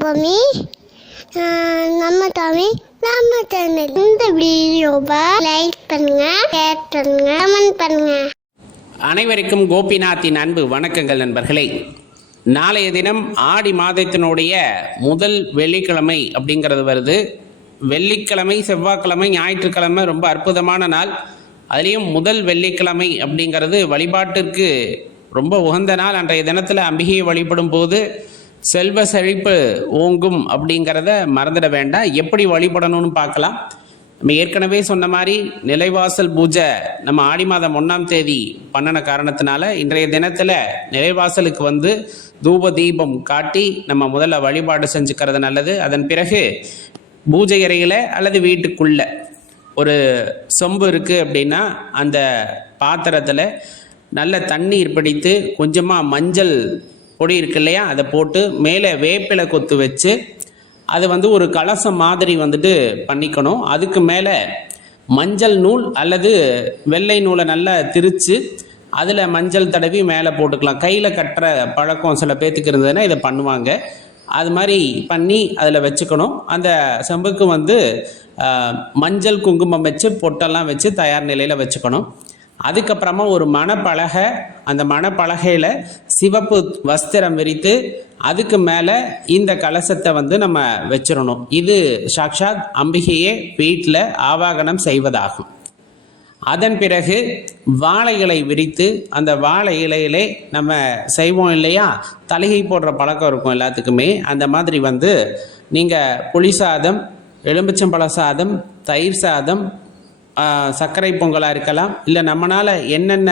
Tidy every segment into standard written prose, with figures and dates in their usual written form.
பூமி நம்ம தமிழ் நம்ம சேனல். இந்த வீடியோவை லைக் பண்ணுங்க, ஷேர் பண்ணுங்க, கமெண்ட் பண்ணுங்க. அனைவருக்கும் கோபிநாத்தின் அன்பு வணக்கங்கள் நண்பர்களே. நாளைய தினம் ஆடி மாதத்தினுடைய முதல் வெள்ளிக்கிழமை அப்படிங்கிறது வருது. வெள்ளிக்கிழமை, செவ்வாய்க்கிழமை, ஞாயிற்றுக்கிழமை ரொம்ப அற்புதமான நாள். அதுலேயும் முதல் வெள்ளிக்கிழமை அப்படிங்கிறது வழிபாட்டிற்கு ரொம்ப உகந்த நாள். அன்றைய தினத்தில் அம்பிகையை வழிபடும் போது செல்வ செழிப்பு ஓங்கும் அப்படிங்கிறத மறந்துட வேண்டாம். எப்படி வழிபடணும்னு பார்க்கலாம். நம்ம ஏற்கனவே சொன்ன மாதிரி நிலைவாசல் பூஜை நம்ம ஆடி மாதம் 1ஆம் தேதி பண்ணின காரணத்தினால இன்றைய தினத்தில் நிலைவாசலுக்கு வந்து தூப தீபம் காட்டி நம்ம முதல்ல வழிபாடு செஞ்சுக்கிறது நல்லது. அதன் பிறகு பூஜை அறையில் அல்லது வீட்டுக்குள்ள ஒரு சொம்பு இருக்குது அப்படின்னா அந்த பாத்திரத்தில் நல்ல தண்ணீர் பிடித்து கொஞ்சமாக மஞ்சள் பொடி இருக்கு இல்லையா, அதை போட்டு மேலே வேப்பிலை கொத்து வச்சு அது வந்து ஒரு கலசம் மாதிரி வந்துட்டு பண்ணிக்கணும். அதுக்கு மேலே மஞ்சள் நூல் அல்லது வெள்ளை நூலை நல்லா திரித்து அதில் மஞ்சள் தடவி மேலே போட்டுக்கலாம். கையில் கட்டுற பழக்கம் சில பேர்த்துக்கு இருந்ததுன்னா இதை பண்ணுவாங்க. அது மாதிரி பண்ணி அதில் வச்சுக்கணும். அந்த செம்புக்கு வந்து மஞ்சள் குங்குமம் வச்சு பொட்டெல்லாம் வச்சு தயார் நிலையில் வச்சுக்கணும். அதுக்கப்புறமா ஒரு மணப்பலகை, அந்த மணப்பலகையில் சிவப்பு வஸ்திரம் விரித்து அதுக்கு மேலே இந்த கலசத்தை வந்து நம்ம வச்சிடணும். இது சாக்ஷாத் அம்பிகையே வீட்டில் ஆவாகனம் செய்வதாகும். அதன் பிறகு வாழை இலை விரித்து அந்த வாழை இலையிலே நம்ம செய்வோம் இல்லையா, தலிகை போடுற பழக்கம் இருக்கும் எல்லாத்துக்குமே. அந்த மாதிரி வந்து நீங்கள் புளி சாதம், எலும்பிச்சம்பழ சாதம், தயிர் சாதம், சர்க்கரை பொங்கலாக இருக்கலாம், இல்லை நம்மளால் என்னென்ன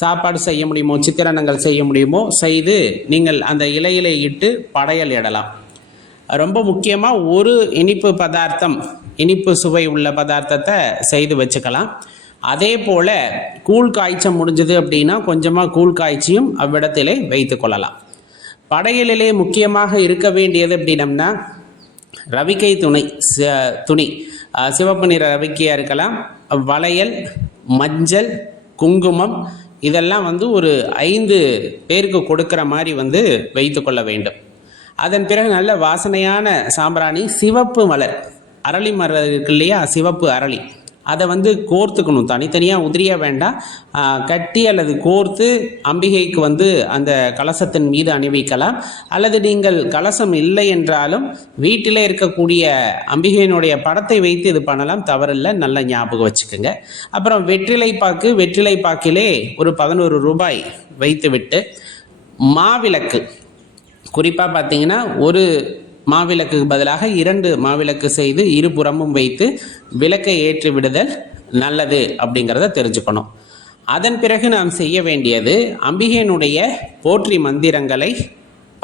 சாப்பாடு செய்ய முடியுமோ, சித்திரனங்கள் செய்ய முடியுமோ செய்து நீங்கள் அந்த இலையிலே இட்டு படையல் இடலாம். ரொம்ப முக்கியமாக ஒரு இனிப்பு பதார்த்தம், இனிப்பு சுவை உள்ள பதார்த்தத்தை செய்து வச்சுக்கலாம். அதே போல் கூழ் காய்ச்ச முடிஞ்சது அப்படின்னா கொஞ்சமாக கூழ் காய்ச்சியும் அவ்விடத்திலே வைத்து கொள்ளலாம். படையலிலே முக்கியமாக இருக்க வேண்டியது அப்படின்னம்னா ரவிக்கை துணி, சிவப்பு நிற ரவிக்கையாக இருக்கலாம், வளையல், மஞ்சள், குங்குமம், இதெல்லாம் வந்து ஒரு 5 பேருக்கு கொடுக்குற மாதிரி வந்து வைத்து கொள்ள வேண்டும். அதன் பிறகு நல்ல வாசனையான சாம்பிராணி, சிவப்பு மலர், அரளி மலர் இருக்கு இல்லையா, சிவப்பு அரளி, அதை வந்து கோர்த்துக்கணும். தனித்தனியாக உதிரியாக வேண்டாம், கட்டி அல்லது கோர்த்து அம்பிகைக்கு வந்து அந்த கலசத்தின் மீது அணிவிக்கலாம். அல்லது நீங்கள் கலசம் இல்லை என்றாலும் வீட்டில் இருக்கக்கூடிய அம்பிகையினுடைய படத்தை வைத்து இது பண்ணலாம், தவறில்லை, நல்ல ஞாபகம் வச்சுக்கோங்க. அப்புறம் வெற்றிலை பாக்கிலே ஒரு 11 ரூபாய் வைத்து விட்டு மாவிளக்கு, குறிப்பாக பார்த்தீங்கன்னா ஒரு மாவிளக்குக்கு பதிலாக 2 மாவிளக்கு செய்து இருபுறமும் வைத்து விளக்கை ஏற்றி விடுதல் நல்லது அப்படிங்கிறத தெரிஞ்சுக்கணும். அதன் பிறகு நாம் செய்ய வேண்டியது அம்பிகையினுடைய போற்றி மந்திரங்களை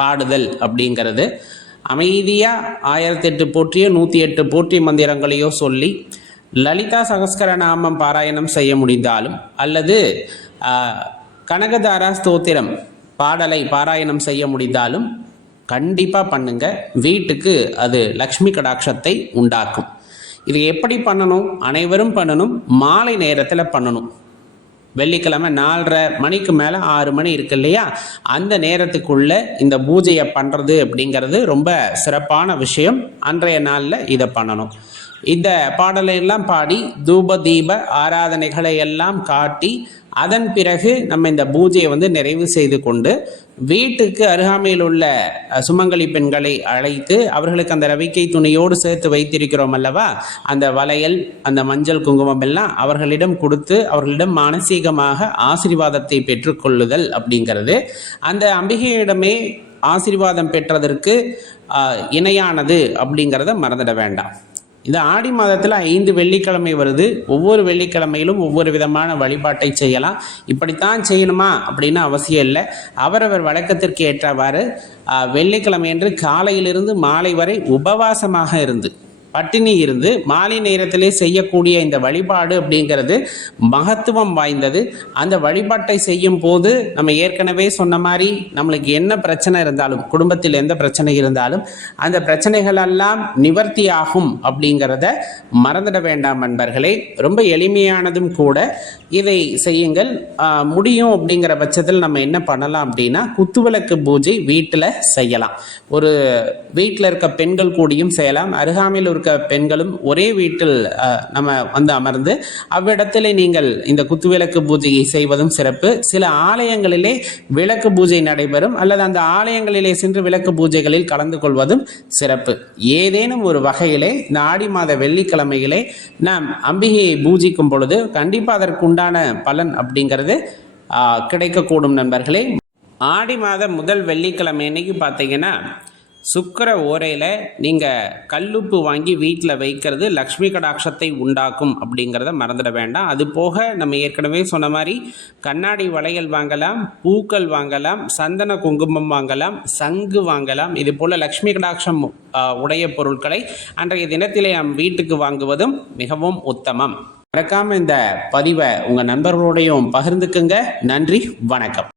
பாடுதல் அப்படிங்கிறது. அமைதியாக 1008 போற்றியோ 108 போற்றி மந்திரங்களையோ சொல்லி லலிதா சகஸ்கரநாமம் பாராயணம் செய்ய முடிந்தாலும் அல்லது கனகதாரா ஸ்தோத்திரம் பாடலை பாராயணம் செய்ய முடிந்தாலும் கண்டிப்பாக பண்ணுங்க. வீட்டுக்கு அது லக்ஷ்மி கடாட்சத்தை உண்டாக்கும். இது எப்படி பண்ணணும்? அனைவரும் பண்ணணும். மாலை நேரத்தில் பண்ணணும். வெள்ளிக்கிழமை 4:30 மணிக்கு மேலே 6 மணி இருக்கு இல்லையா, அந்த நேரத்துக்குள்ள இந்த பூஜையை பண்ணுறது அப்படிங்கிறது ரொம்ப சிறப்பான விஷயம். அன்றைய நாளில் இதை பண்ணணும். இந்த பாடலை எல்லாம் பாடி தூப தீப ஆராதனைகளை எல்லாம் காட்டி அதன் பிறகு நம்ம இந்த பூஜையை வந்து நிறைவு செய்து கொண்டு வீட்டுக்கு அருகாமையில் உள்ள சுமங்கலி பெண்களை அழைத்து அவர்களுக்கு அந்த ரவிக்கை துணியோடு சேர்த்து வைத்திருக்கிறோம் அல்லவா, அந்த வளையல், அந்த மஞ்சள் குங்குமம் எல்லாம் அவர்களிடம் கொடுத்து அவர்களிடம் மானசீகமாக ஆசீர்வாதத்தை பெற்றுக்கொள்ளுதல் அப்படிங்கிறது அந்த அம்பிகையிடமே ஆசீர்வாதம் பெற்றதற்கு இணையானது அப்படிங்கிறத மறந்துட வேண்டாம். இந்த ஆடி மாதத்தில் 5 வெள்ளிக்கிழமை வருது. ஒவ்வொரு வெள்ளிக்கிழமையிலும் ஒவ்வொரு விதமான வழிபாட்டை செய்யலாம். இப்படித்தான் செய்யணுமா அப்படின்னு அவசியம் இல்லை. அவரவர் வழக்கத்திற்கு ஏற்றவாறு வெள்ளிக்கிழமை என்று காலையிலிருந்து மாலை வரை உபவாசமாக இருந்து பட்டினி இருந்து மாலை நேரத்திலே செய்யக்கூடிய இந்த வழிபாடு அப்படிங்கிறது மகத்துவம் வாய்ந்தது. அந்த வழிபாட்டை செய்யும் போது நம்ம ஏற்கனவே சொன்ன மாதிரி நம்மளுக்கு என்ன பிரச்சனை இருந்தாலும், குடும்பத்தில் எந்த பிரச்சனை இருந்தாலும் அந்த பிரச்சனைகள் எல்லாம் நிவர்த்தி ஆகும் அப்படிங்கிறத மறந்துட வேண்டாம் நண்பர்களே. ரொம்ப எளிமையானதும் கூட. இதை செய்யுங்கள். முடியும் அப்படிங்கிற பட்சத்தில் நம்ம என்ன பண்ணலாம் அப்படின்னா, குத்துவிளக்கு பூஜை வீட்டில் செய்யலாம். ஒரு வீட்டில் இருக்க பெண்கள் கூடியும் செய்யலாம். அருகாமையில் இருக்க பெண்களும் ஒரே வீட்டில் நம்ம வந்து அமர்ந்து அவ்விடத்தில் நீங்கள் இந்த குத்துவிளக்கு பூஜையை செய்வதும் சிறப்பு. சில ஆலயங்களிலே விளக்கு பூஜை நடைபெறும், அல்லது அந்த ஆலயங்களிலே சென்று விளக்கு பூஜைகளில் கலந்து கொள்வதும் சிறப்பு. ஏதேனும் ஒரு வகையிலே இந்த ஆடி மாத வெள்ளிக்கிழமையிலே நாம் அம்பிகையை பூஜிக்கும் பொழுது கண்டிப்பாக அதற்குண்டான பலன் அப்படிங்கிறது கிடைக்கக்கூடும் நண்பர்களே. ஆடி மாத முதல் வெள்ளிக்கிழமை அன்னைக்கு பார்த்தீங்கன்னா, சுக்கிர ஓரையில் நீங்கள் கல்லுப்பு வாங்கி வீட்டில் வைக்கிறது லக்ஷ்மி கடாட்சத்தை உண்டாக்கும் அப்படிங்கிறத மறந்துட வேண்டாம். அது போக நம்ம ஏற்கனவே சொன்ன மாதிரி கண்ணாடி வளையல் வாங்கலாம், பூக்கள் வாங்கலாம், சந்தன குங்குமம் வாங்கலாம், சங்கு வாங்கலாம். இது போல் லக்ஷ்மி கடாட்சம் உடைய பொருட்களை அன்றைய தினத்திலே நம் வீட்டுக்கு வாங்குவதும் மிகவும் உத்தமம். மறக்காமல் இந்த பதிவை உங்கள் நண்பர்களோடையும் பகிர்ந்துக்குங்க. நன்றி, வணக்கம்.